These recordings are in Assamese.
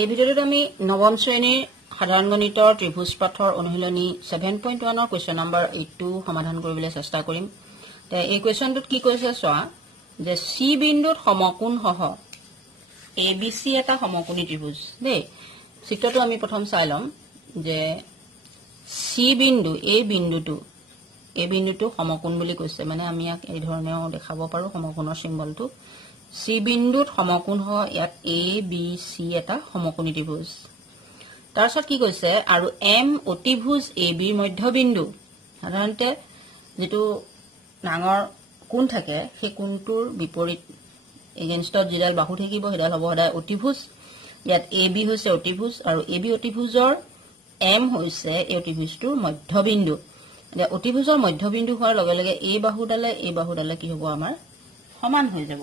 এই ভিডিওত আমি নৱম শ্ৰেণীৰ সাধাৰণ গণিতৰ ত্ৰিভুজ পাঠৰ অনুশীলনী 7.1 ৰ কোৱেশ্চন নম্বৰ 82 সমাধান কৰিবলৈ চেষ্টা কৰিম। তে এই কোৱেশ্চনটোত কি কৈছে চোৱা যে সি বিন্দুত সমকোণ সহ ABC এটা সমকোণী ত্ৰিভুজ দেই। চিত্ৰটো আমি প্ৰথম চাই লম যে সি বিন্দু এই বিন্দুটো সমকোণ বুলি কৈছে, মানে আমি ইয়াক এই ধৰণেও দেখাব পাৰো সমকোণৰ সিম্বলটো। সি বিন্দুত সমকোণ সহ ইয়াত ABC এটা সমকোণী ত্ৰিভুজ। তাৰছত কি কৈছে আৰু M অতিভুজ AB ৰ মধ্যবিন্দু। সাধাৰণতে যেটো ডাঙৰ কোণ থাকে সেই কোণটোৰ বিপৰীত এগেইনষ্টত যিডাল বাহু থাকিব হেডাল হ'ব সদায় অতিভুজ। ইয়াত AB হৈছে অতিভুজ আৰু AB অতিভুজৰ M হৈছে এই অতিভুজটোৰ মধ্যবিন্দু। এতিয়া অতিভুজৰ মধ্যবিন্দু হোৱাৰ লগে লগে এই বাহুডালে কি হ'ব আমাৰ সমান হৈ যাব।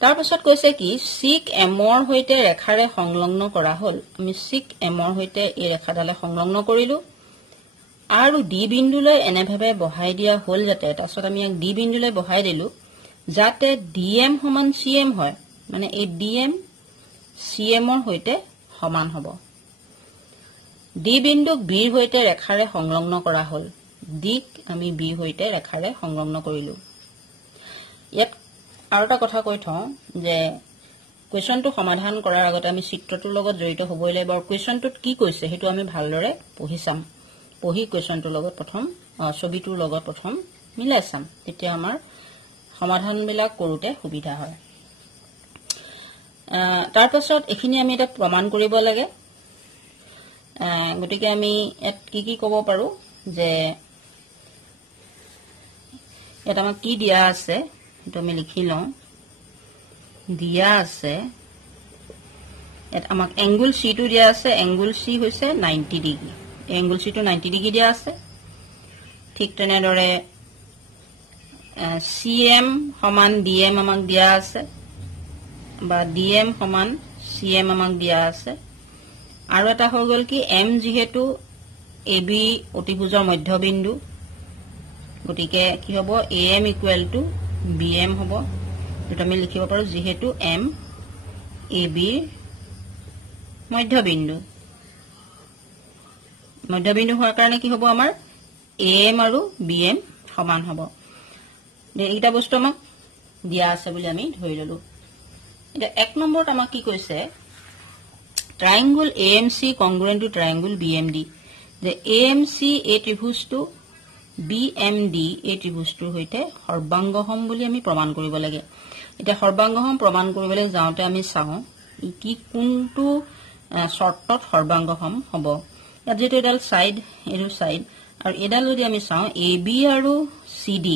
তাৰ পাছত কৈছে কি সিক এমৰ হৈতে ৰেখাৰে সংলগ্ন কৰা হল। আমি সিক এমৰ হৈতে এই ৰেখাডালে সংলগ্ন কৰিলো আৰু ডি বিন্দুলৈ এনেভাৱে বহাই দিয়া হল যাতে, তাৰছত আমি এক ডি বিন্দুলৈ বহাই দিলো যাতে ডিএম সমান সিএম হয়, মানে এই ডিএম সিএমৰ হৈতে সমান হ'ব। ডি বিন্দুক বিৰ হৈতে ৰেখাৰে সংলগ্ন কৰা হল। ডিক আমি বিৰ হৈতে ৰেখাৰে সংলগ্ন কৰিলো। ইয়াত আৰু এটা কথা কৈ থওঁ যে কোৱেশ্চনটো সমাধান কৰাৰ আগতে আমি চিত্ৰটোৰ লগত জড়িত হ'বই লাগিব আৰু কোৱেশ্চনটোত কি কৈছে সেইটো আমি ভালদৰে পঢ়ি চাম। পঢ়ি কোৱেশ্চনটোৰ লগত প্ৰথম ছবিটোৰ লগত প্ৰথম মিলাই চাম, তেতিয়া আমাৰ সমাধানবিলাক কৰোঁতে সুবিধা হয়। তাৰ পাছত এখিনি আমি এটা প্ৰমাণ কৰিব লাগে। গতিকে আমি ইয়াত কি ক'ব পাৰো যে ইয়াত আমাক কি দিয়া আছে সেইটো আমি লিখি লওঁ। দিয়া আছে ইয়াত আমাক এংগুল সিটো দিয়া আছে। এংগুল সি হৈছে 90 ডিগ্ৰী। এংগুল সিটো 90 ডিগ্ৰী দিয়া আছে। ঠিক তেনেদৰে সিএম সমান ডিএম আমাক দিয়া আছে বা ডিএম সমান সিএম আমাক দিয়া আছে। আৰু এটা হৈ গ'ল কি এম যিহেতু এবি অতিভুজৰ মধ্যবিন্দু, গতিকে কি হ'ব AM ইকুৱেল টু BM হ'ব। যেটা আমি লিখিব পাৰো যেহেতু M AB মধ্যবিন্দু হোৱাৰ কাৰণে কি হ'ব আমাৰ AM আৰু BM সমান হ'ব। এইটা বস্তু আমাক দিয়া আছে বুলি আমি ধৰি ললো। এটা এক নম্বৰত আমাক কি কৈছে triangle AMC congruent to triangle BMD। যে AMC এই ত্ৰিভুজটো BMD এই ত্ৰিভুজটোৰ হৈতে সৰ্বাংগসম বুলি আমি প্ৰমাণ কৰিব লাগে। এতিয়া সৰ্বাংগসম প্ৰমাণ কৰিবলৈ যাওঁতে আমি চাওঁ কি কোনটো শৰ্তত সৰ্বাংগসম হ'ব। ইয়াত যেটো এডাল সাইড এৰো সাইড আৰু এডাল যদি আমি চাওঁ AB আৰু CD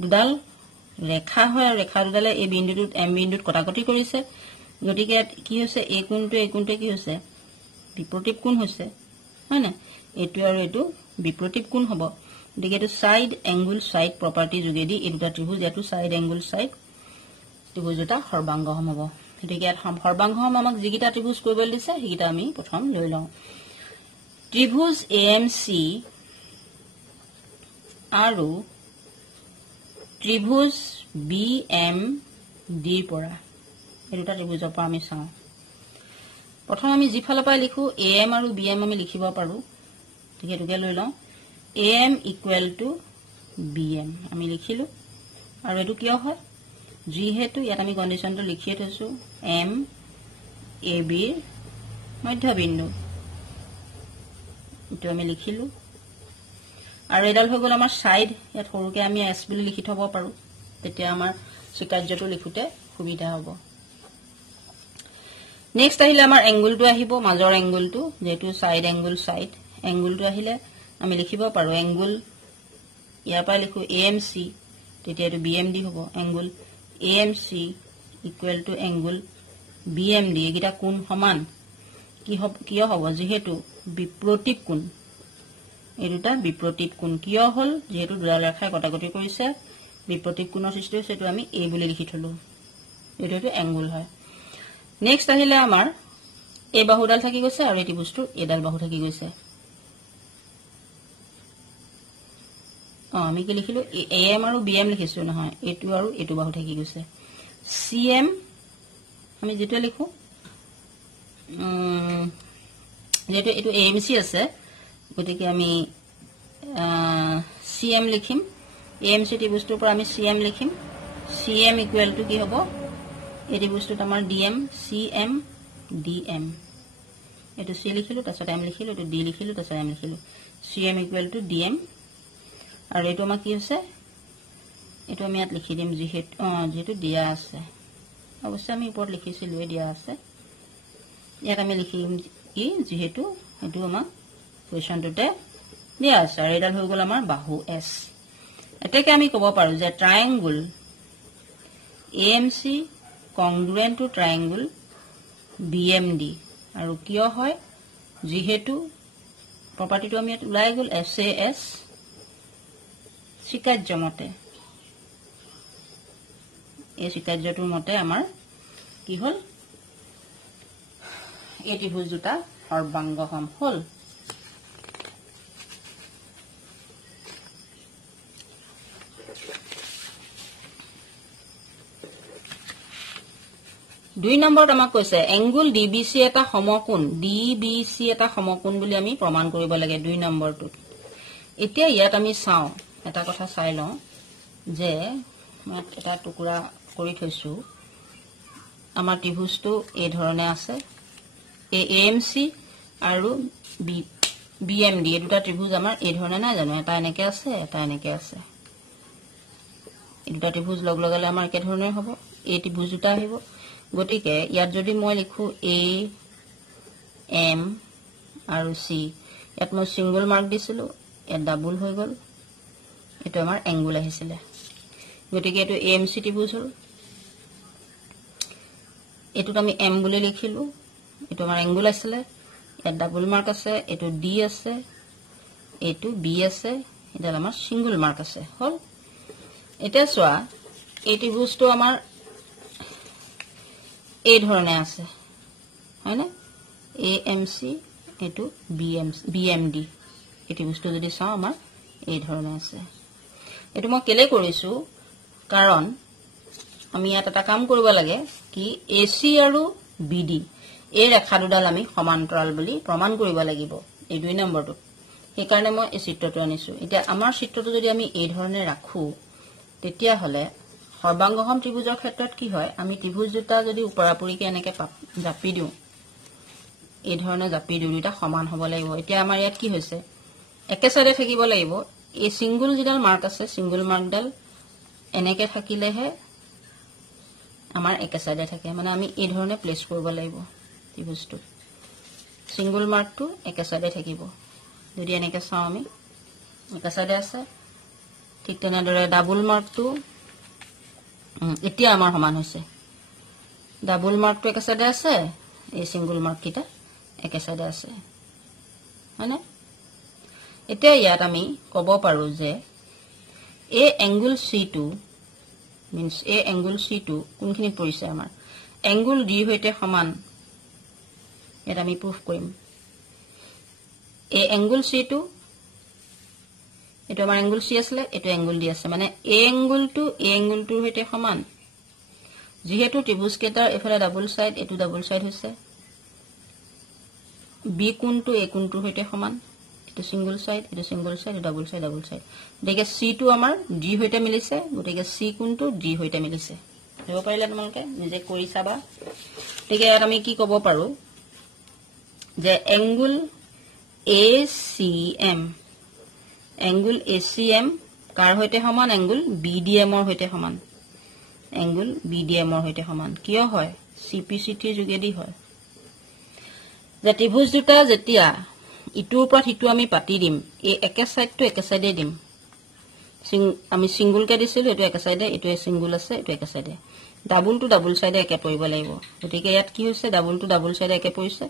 দুডাল ৰেখা হয় আৰু ৰেখা দুডালে এই বিন্দুটোত M বিন্দুত কটাকটি কৰিছে। গতিকে কি হৈছে এই কোণটো কি হৈছে বিপৰীত কোণ হৈছে, হয় না? এইটো আৰু এইটো বিপৰীত কোণ হ'ব। গতিকে এইটো সাইড এংগুল সাইড প্ৰপাৰ্টি যোগেদি এই দুটা ত্ৰিভুজ এটো সাইড এংগুল সাইড ত্ৰিভুজ দুটা সৰ্বাংগসম হ'ব। গতিকে ইয়াত সৰ্বাংগসম আমাক যিকিটা ত্ৰিভুজ কৰিবলৈ দিছে সেইকিটা আমি প্ৰথম লৈ লওঁ। ত্ৰিভুজ AMC আৰু ত্ৰিভুজ BMD ৰ পৰা এই দুটা ত্ৰিভুজৰ পৰা আমি চাওঁ। প্ৰথম আমি যিফালৰ পৰা লিখো AM আৰু BM আমি লিখিব পাৰো, ঠিক এটোকে লৈ লওঁ। AM ইকুৱেল টু BM আমি লিখিলো আৰু এটো কিয় হয় যিহেতু ইয়াত আমি কন্ডিশনটো লিখিয়ে থৈছো M AB ৰ মধ্যবিন্দু, এটো আমি লিখিলো আৰু এডাল হৈ গ'ল আমাৰ সাইড। ইয়াত সৰুকে আমি S বুলি লিখি থব পাৰো, তেতিয়া আমাৰ স্বীকাৰ্যটো লিখোতে সুবিধা হ'ব। নেক্সট আহিলে আমাৰ এংগুলটো আহিব, মাজৰ এংগুলটো যেটো সাইড এংগুল সাইড এংগুলটো আহিলে আমি লিখিব পাৰো এংগুল ইয়াৰ পৰা লিখো AMC, তেতিয়া এটো BMD হ'ব। Angle AMC equal to angle BMD একিটা কোণ সমান কিয় হ'ব যেহেতু বিপৰীত কোণ। এই দুটা বিপৰীত কোণ কিয় হ'ল যেহেতু দুডাল ৰেখাই কটাকটি কৰিছে বিপৰীত কোণৰ সৃষ্টি হৈছে, এটো আমি A বুলি লিখি থলো। এটো এংগুল হয়। নেক্সট আহিলে আমাৰ এই বাহুডাল থাকি গৈছে আৰু এই ত্ৰিভুজটোৰ এডাল বাহু থাকি গৈছে। আমি কি লিখিলো AM আৰু BM লিখিছো নহয়, এটো আৰু এটো বাহু থাকি গৈছে। CM আমি যেটো লিখো যেহেতু এইটো এএমসি আছে গতিকে আমি সিএম লিখিম এএমসি ত্ৰিভুজটোৰ পৰা আমি সিএম লিখিম সিএম ইকুৱেল টু কি হ'ব এই ত্ৰিভুজটোত আমাৰ ডিএম সিএম ডিএম এইটো সি লিখিলো তাৰপিছত এম লিখিলো এইটো ডি লিখিলো তাৰপিছত এম লিখিলো সিএম ইকুৱেল টু ডিএম আৰু এইটো আমাৰ কি হৈছে এইটো আমি ইয়াত লিখি দিম যেহেতু দিয়া আছে অৱশ্যে আমি ওপৰত লিখিছিলোৱে দিয়া আছে ইয়াত আমি লিখিম কি যেহেতু এইটো আমাৰ কুৱেশ্যনটোতে দিয়া আছে আৰু এডাল হৈ গ'ল আমাৰ বাহু এছ এটাকে আমি ক'ব পাৰো যে triangle AMC congruent to triangle BMD আৰু কিয় হয় যেহেতু প্ৰপাৰ্টিটো আমি ইয়াত ওলাই গ'ল এছএএছ স্বীকাৰ্য মতে এই স্বীকাৰ্যটোৰ মতে আমাৰ কি হ'ল এই ত্ৰিভুজ দুটা সৰ্বাংগসম হ'ল দুই নম্বৰত আমাক কৈছে এংগুল ডিবিসি এটা সমকোণ ডিবিসি এটা সমকোণ বুলি আমি প্ৰমাণ কৰিব লাগে দুই নম্বৰটোত এতিয়া ইয়াত আমি চাও এটা কথা চাই লওঁ যে মই এটা টুকুৰা কৰি থৈছো আমাৰ ত্ৰিভুজটো এই ধৰণে আছে এএমসি আৰু বিএমডি এই দুটা ত্ৰিভুজ আমাৰ এই ধৰণে নাই জানো এটা এনেকে আছে এটা এনেকে আছে এই দুটা ত্ৰিভুজ লগ লগালে আমাৰ একে ধৰণে হ'ব এই ত্ৰিভুজ দুটা আহিব গতিকে ইয়াত যদি মই লিখো এ এম আৰু সি ইয়াত মই সিঙ্গল মাৰ্ক দিছিলো ইয়াত ডাবল হৈ গ'ল এটো আমাৰ এংগুল আহিছিলে গতিকে এটো এএমসি ত্ৰিভুজ হ'ল এটোত আমি এম বুলি লিখিলো এটো আমাৰ এংগুল আছিলে ইয়াত ডাবল মাৰ্ক আছে এটো ডি আছে এটো বি আছে এটা আমাৰ সিঙ্গল মাৰ্ক আছে হল এটা সোয়া এই ত্ৰিভুজটো আমাৰ এই ধৰণে আছে হয়নে এএমসি এটো বিএমডি এটি বস্তু যদি চাও আমাৰ এই ধৰণে আছে এটো মই কেলে কৰিছো কাৰণ আমি ইয়াত এটা কাম কৰিব লাগে কি এসি আৰু বিডি এই ৰেখা দুডাল আমি সমান্তৰাল বুলি প্ৰমাণ কৰিব লাগিব এই দুই নম্বৰটো সেই কাৰণে মই এই চিত্ৰটো আনিছো এতিয়া আমাৰ চিত্ৰটো যদি আমি এই ধৰণে ৰাখো তেতিয়া হলে সৰ্বাংগসম ত্ৰিভুজৰ ক্ষেত্ৰত কি হয় আমি ত্ৰিভুজ দুটা যদি উপৰাপৰিকে এনেকে জাপি দিও এই ধৰণে জাপি দিও দুটা সমান হ'ব লাগিব এতিয়া আমাৰ ইয়াত কি হৈছে একে সাইডে থাকিব লাগিব এই সিঙ্গল যিডাল মাৰ্ক আছে সিঙ্গল মাৰ্কডাল এনেকে থাকিলেহে আমাৰ একে সাইডে থাকে মানে আমি এই ধৰণে প্লেস কৰিব লাগিব ত্ৰিভুজটো সিঙ্গল মাৰ্কটো একে সাইডে থাকিব যদি এনেকে চাও আমি একে সাইডে আছে ঠিক তেনেদৰে ডাবল মাৰ্কটো এতিয়া আমাৰ সমান হৈছে ডাবল মাৰ্কটো একে সাইডে আছে এই সিঙ্গল মাৰ্ক কিটা একে সাইডে আছে হয়নে এতিয়া ইয়াত আমি ক'ব পাৰো যে এ এংগুল C2 means এ এংগুল C2 কোনখিনি পৰিছে আমাৰ এংগুল D হৈতে সমান এটা আমি প্ৰুফ কৰিম এ এংগুল C2 এটো আমাৰ এংগুল C আছে এটো এংগুল D আছে মানে এ এংগুলটোৰ হৈতে সমান যেহেতু ত্ৰিভুজ কেটাৰ এফালে ডাবল সাইড এটো ডাবল সাইড হৈছে বি কোণটো এ কোণটোৰ হৈতে সমান এটো সিঙ্গল সাইড এটো সিঙ্গল সাইড ডাবল সাইড গতিকে C2 আমাৰ D হৈতে মিলিছে গতিকে C কোণটো D হৈতে মিলিছে হ'ব পাৰিলে তোমালোকে নিজে কৰি চাবা গতিকে ইয়াত আমি কি ক'ব পাৰো যে এংগুল ACM এংগুল ACM কাৰ হৈতে সমান এংগুল BDM ৰ হৈতে সমান এংগুল BDM ৰ হৈতে সমান কিয় হয় CPCT যোগেদি হয় যে ত্ৰিভুজ দুটা যেতিয়া ইটোৰ ওপৰত ইটো আমি পাতি দিম এই একে সাইডটো একে সাইডে দিম আমি সিঙ্গল কে দিছিলো এটো একে সাইডে এটো সিঙ্গল আছে এটো একে সাইডে ডাবল টু ডাবল সাইডে একে পৰিব লাগিব গতিকে ইয়াত কি হৈছে ডাবল টু ডাবল সাইডে একে পৰিছে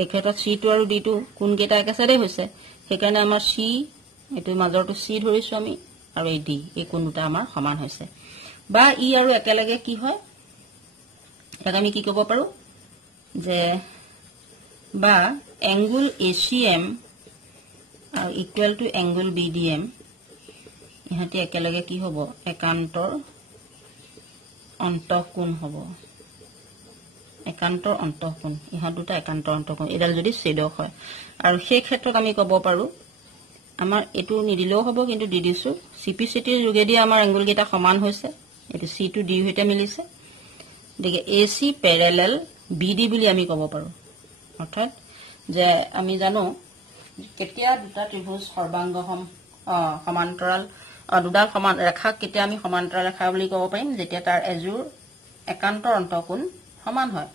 এই ক্ষেত্ৰত C2 আৰু D2 কোন কেটা একে সাইডে হৈছে সেই কাৰণে আমাৰ C এটো মাজৰটো C ধৰিছো আমি আৰু এই D এই কোন দুটা আমাৰ সমান হৈছে বা ই আৰু একেলগে কি হয় এটা আমি কি ক'ব পাৰো যে বা angle ACM আৰু equal to angle BDM ইহাতে একেলগে কি হ'ব একান্তৰ অন্তঃকোণ হ'ব একান্তৰ অন্তঃকোণ ইহত দুটা একান্তৰ অন্তঃকোণ এডাল যদি ছেদক হয় আৰু সেই ক্ষেত্ৰত আমি ক'ব পাৰো আমাৰ এটো নিদিলেও হ'ব কিন্তু দি দিছো সিপিসিটিৰ যোগেদি আমাৰ এংগল কেটা সমান হৈছে এটো সি টু ডি হৈতে মিলিছে দেখে এসি প্যাৰালেল বিডি বুলি আমি ক'ব পাৰো অৰ্থাৎ যে আমি জানো কেতিয়া দুটা ত্ৰিভুজ সৰ্বাংগসম সমান্তৰাল দুডাল সমান ৰেখা কেতিয়া আমি সমান্তৰাল ৰেখা বুলি ক'ব পাৰিম যেতিয়া তাৰ এজোৰ একান্তৰ অন্তঃকোণ সমান হয়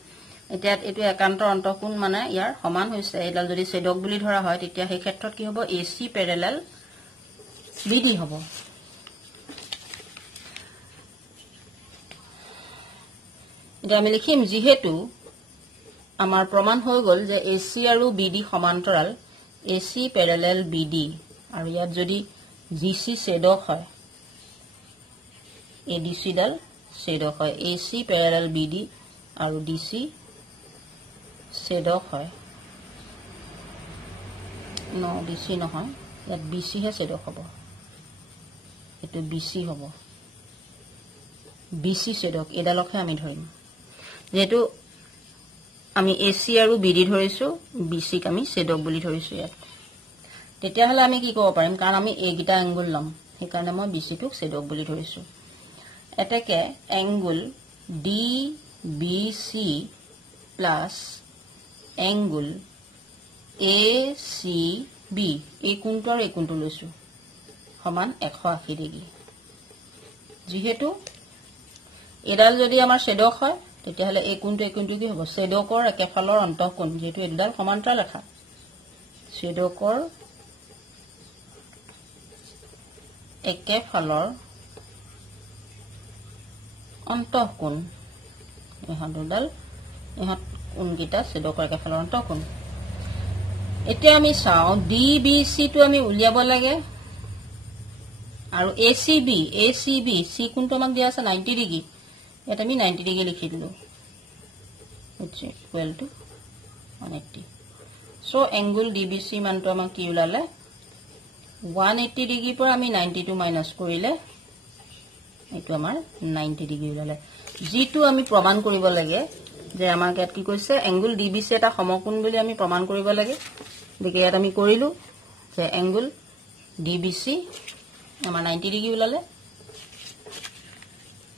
এতিয়া এটো একান্তৰ অন্তঃকোণ মানে ইয়াৰ সমান হৈছে এডাল যদি ছেদক বুলি ধৰা হয় তেতিয়া সেই ক্ষেত্ৰত কি হ'ব এসি প্যাৰালেল বিডি হ'ব এটা আমি লিখিম যেহেতু আমাৰ প্ৰমাণ হৈ গল যে এসি আৰু বিডি সমান্তৰাল এসি প্যাৰালেল বিডি আৰু ইয়াত যদি জিসি ছেদক হয় এডিসি ডাল ছেদক হয় এসি প্যাৰালেল বিডি আৰু ডিসি ছেদক হয় নো ডিসি নহয় ইয়াত বিসি হে ছেদক হ'ব এটো বিসি হ'ব বিসি ছেদক এডালকে আমি ধৰিম যেটো আমি এসি আৰু বিডি ধৰিছো বিসি ক আমি ছেদক বুলি ধৰিছো ইয়াত তেতিয়া হলে আমি কি ক'ব পাৰিম কাৰণ আমি এই গিটা এংগল লম সেই কাৰণে মই বিসি টোক ছেদক বুলি ধৰিছো এটাকে angle D BC plus angle ACB এই কোণটো আৰু এই কোণটো লৈছো সমান 180 ডিগ্ৰী যেহেতু এডাল যদি আমাৰ ছেদক হয় তেতিয়া হলে এই কোণটো কি হ'ব ছেদকৰ একেফালৰ অন্তঃকোণ যেটো এডাল সমান্তৰাল ৰেখা ছেদকৰ একেফালৰ অন্তঃকোণ ইহত দুডাল ইহত কোণকিটা ছেদকৰ একেফালৰ অন্তঃকোণ এতিয়া আমি চাও ডিবিসি টো আমি উলিয়াব লাগে আৰু এসিবি সি কোণটো আমাক দিয়া আছে 90 ডিগ্ৰী এটা আমি 90 ডিগ্ৰী লিখি দিলো which is equal to 180 so angle dbc মানটো আমাক কি উলালে 180 ডিগ্ৰী পৰা আমি 90 টো মাইনাস কৰিলে এটো আমাৰ 90 ডিগ্ৰী উলালে জিটো আমি প্ৰমাণ কৰিব লাগে যে আমাক ইয়াত কি কৈছে angle dbc এটা সমকোণ বুলি আমি প্ৰমাণ কৰিব লাগে দেখে ইয়াত আমি কৰিলো যে angle dbc আমাৰ 90 ডিগ্ৰী উলালে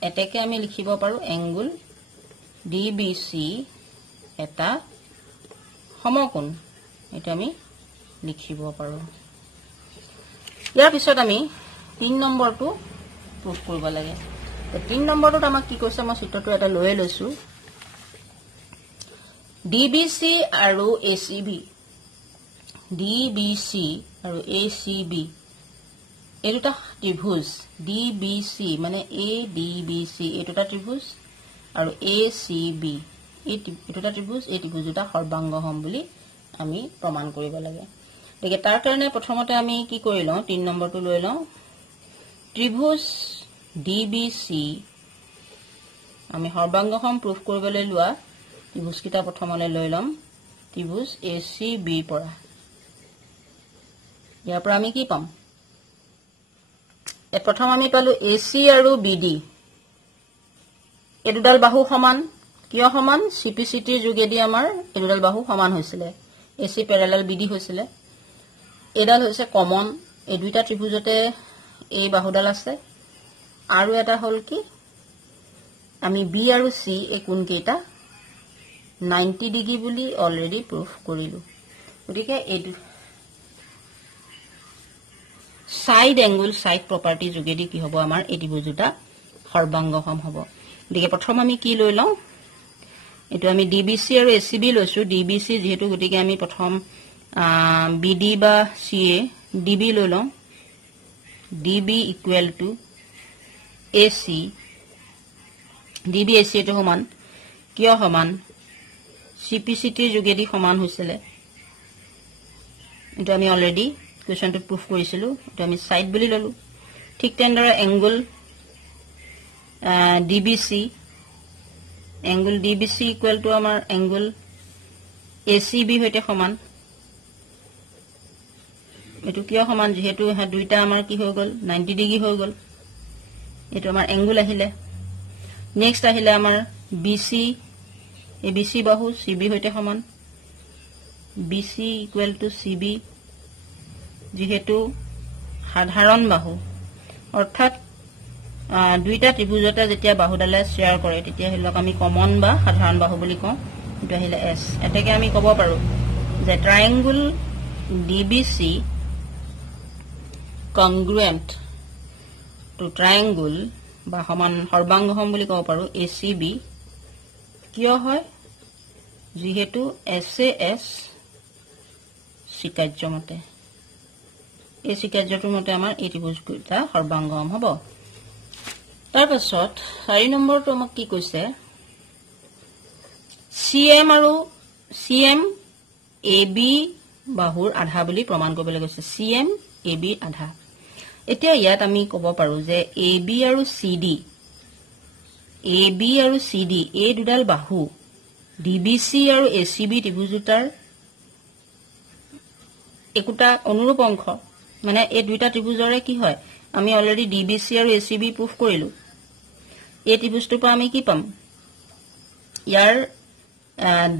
এটাকে আমি লিখিব পাৰো angle dbc এটা সমকোণ এটা আমি লিখিব পাৰো ইয়াৰ পিছত আমি 3 নম্বৰটো প্ৰুফ কৰিব লাগে 3 নম্বৰটো আমাক কি কৈছে মই চিত্ৰটো এটা লৈ লৈছো dbc আৰু acb এই দুটা ত্ৰিভুজ dbc মানে adbc এই দুটা ত্ৰিভুজ আৰু acb এই দুটা ত্ৰিভুজ এই ত্ৰিভুজ দুটা সৰ্বাংগসম বুলি আমি প্ৰমাণ কৰিব লাগে দেখে তাৰ কাৰণে প্ৰথমতে আমি কি কৰিলো 3 নম্বৰটো লৈ লওঁ ত্ৰিভুজ dbc আমি সৰ্বাংগসম প্ৰুফ কৰিবলৈ লোৱা ত্ৰিভুজ কিটা প্ৰথমলৈ লৈ লম ত্ৰিভুজ acb পৰা ইয়াৰ পৰা আমি কি পাম প্ৰথম আমি পালো AC আৰু BD এই দুডাল বাহু সমান কিয় সমান সিপিসিটিৰ যোগেদি আমাৰ এই দুডাল বাহু সমান হৈছিল AC প্যাৰালেল BD হৈছিল এডাল হৈছে কমন এই দুইটা ত্ৰিভুজতে এই বাহুডাল আছে আৰু এটা হল কি আমি B আৰু C এই কোণ কেইটা 90 ডিগ্ৰী বুলি অলৰেডি প্ৰুফ কৰিলো গতিকে এই সাইড এংগল সাইড প্ৰপাৰ্টি যোগেদি কি হ'ব আমাৰ এই ত্ৰিভুজ দুটা সৰ্বাংগসম হ'ব গতিকে প্ৰথম আমি কি লৈ লওঁ এটো আমি DBC আৰু ACB লৈছো DBC যেহেতু গতিকে আমি প্ৰথম BD বা CA DB লৈ লওঁ DB equal to AC DB AC এটো সমান কিয় সমান CPCT যোগেদি সমান হৈছিল এটো আমি অলৰেডি কোৱেশ্চন টো প্ৰুফ কৰিছিলো এটো আমি সাইড বুলি ললো ঠিক তেনেদৰে এংগল DBC equal to আমাৰ এংগল ACB হৈতে সমান এটো কিয় সমান যেহেতু হা দুইটা আমাৰ কি হৈ গল 90 ডিগ্ৰী হৈ গল এটো আমাৰ এংগল আহিলে নেক্সট আহিলে আমাৰ BC ABC বাহু CB হইতে সমান BC ইকুৱেল টু CB যেহেতু সাধাৰণ বাহু অৰ্থাৎ দুইটা ত্ৰিভুজতে যেতিয়া বাহুডালে শেয়াৰ কৰে তেতিয়া হলক আমি কমন বা সাধাৰণ বাহু বুলি কওঁ এটা হলে S এটাকে আমি ক'ব পাৰো যে ট্ৰায়াঙ্গল DBC congruent to triangle বা সমান সৰ্বাংগসম বুলি ক'ব পাৰো ACB কিয় হয় যেহেতু SAS স্বীকাৰ্যমতে এই স্বীকাৰ্যটোৰ মতে আমাৰ এই ত্ৰিভুজটা সৰ্বাংগসম হ'ব তাৰপাছত 4 নম্বৰটো আমাক কি কৈছে CM আৰু CM AB বাহুৰ আধা বুলি প্ৰমাণ কৰিবলৈ কৈছে CM AB আধা এতিয়া ইয়াত আমি ক'ব পাৰো যে AB আৰু CD এই দুডাল বাহু DBC আৰু ACB ত্ৰিভুজটাৰ একোটা অনুৰূপ অংশ মানে এই দুইটা ত্ৰিভুজৰে কি হয় আমি অলৰেডি DBC আৰু ACB প্ৰুফ কৰিলো এই ত্ৰিভুজটোৰ পৰা আমি কি পাম ইয়াৰ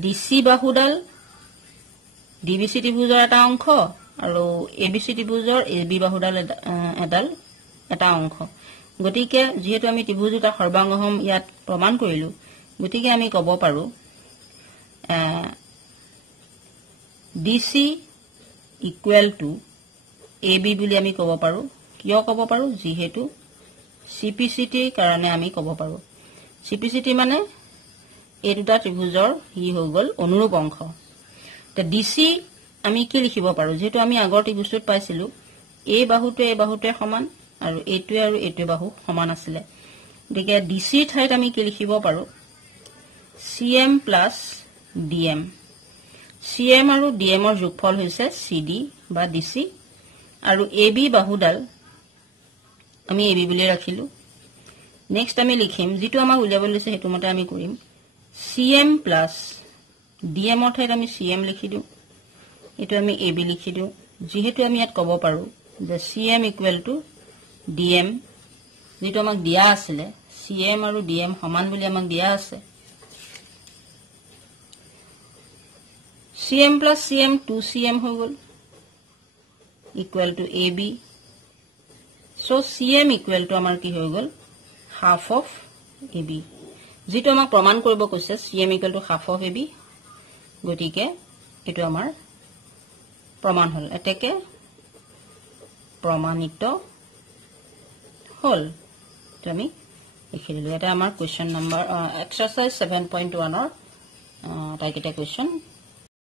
DC বাহুডাল DBC ত্ৰিভুজৰ এটা অংশ আৰু ABC ত্ৰিভুজৰ AB বাহুডাল এটা অংশ গতিকে যেহেতু আমি ত্ৰিভুজটা সৰ্বাংগসম ইয়াত প্ৰমাণ কৰিলো গতিকে আমি ক'ব পাৰো DC ইকুৱেল টু AB বুলি আমি ক'ব পাৰো কিয় ক'ব পাৰো যেহেতু CPCT কাৰণে আমি ক'ব পাৰো CPCT মানে এই দুটা ত্ৰিভুজৰ ই হৈ গল অনুৰূপ অংশ তে DC আমি কি লিখিব পাৰো যেহেতু আমি আগৰ ত্ৰিভুজটোত পাইছিলো এই বাহুটোৱে সমান আৰু এইটোৱে বাহু সমান আছিল গতিকে DC ঠাইত আমি কি লিখিব পাৰো CM plus DM CM আৰু DM ৰ যোগফল হৈছে CD বা DC আৰু AB বাহুডাল আমি AB বুলি ৰাখিলো নেক্সট আমি লিখিম যেটো আমাক উলিয়াবলৈ দিছে হেতু মতে আমি কৰিম CM plus DM ৰ ঠাইত আমি CM লিখি দিও এটো আমি AB লিখি দিও যেহেতু আমি ইয়াত ক'ব পাৰো যে CM ইকুৱেল টু DM যেটো আমাক দিয়া আছিল CM আৰু DM সমান বুলি আমাক দিয়া আছে CM plus CM 2CM হৈ গল equal to AB so CM equal to আমাৰ কি হৈ গল half of AB যেটো আমাক প্ৰমাণ কৰিব কৈছে CM equal to half of AB গতিকে এটো আমাৰ প্ৰমাণ হল এতেকে প্ৰমাণিত হল তুমি লিখিলো এটা আমাৰ কোৱেশ্চন নম্বৰ এক্সাৰসাইজ 7.1 ৰ টাইকেটা কোৱেশ্চন